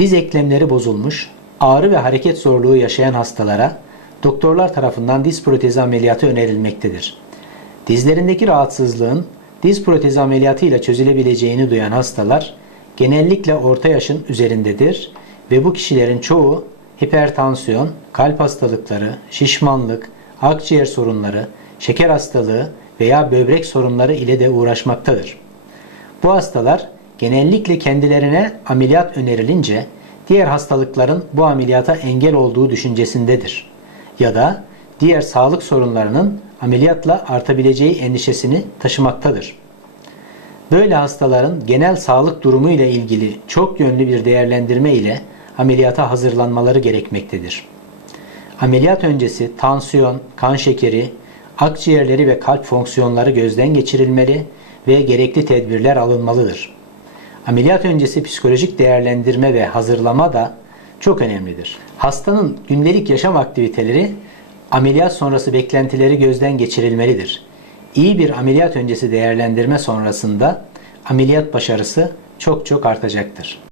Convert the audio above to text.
Diz eklemleri bozulmuş, ağrı ve hareket zorluğu yaşayan hastalara doktorlar tarafından diz protezi ameliyatı önerilmektedir. Dizlerindeki rahatsızlığın diz protezi ameliyatı ile çözülebileceğini duyan hastalar genellikle orta yaşın üzerindedir ve bu kişilerin çoğu hipertansiyon, kalp hastalıkları, şişmanlık, akciğer sorunları, şeker hastalığı veya böbrek sorunları ile de uğraşmaktadır. Bu hastalar genellikle kendilerine ameliyat önerilince diğer hastalıkların bu ameliyata engel olduğu düşüncesindedir. Ya da diğer sağlık sorunlarının ameliyatla artabileceği endişesini taşımaktadır. Böyle hastaların genel sağlık durumu ile ilgili çok yönlü bir değerlendirme ile ameliyata hazırlanmaları gerekmektedir. Ameliyat öncesi tansiyon, kan şekeri, akciğerleri ve kalp fonksiyonları gözden geçirilmeli ve gerekli tedbirler alınmalıdır. Ameliyat öncesi psikolojik değerlendirme ve hazırlama da çok önemlidir. Hastanın gündelik yaşam aktiviteleri ameliyat sonrası beklentileri gözden geçirilmelidir. İyi bir ameliyat öncesi değerlendirme sonrasında ameliyat başarısı çok çok artacaktır.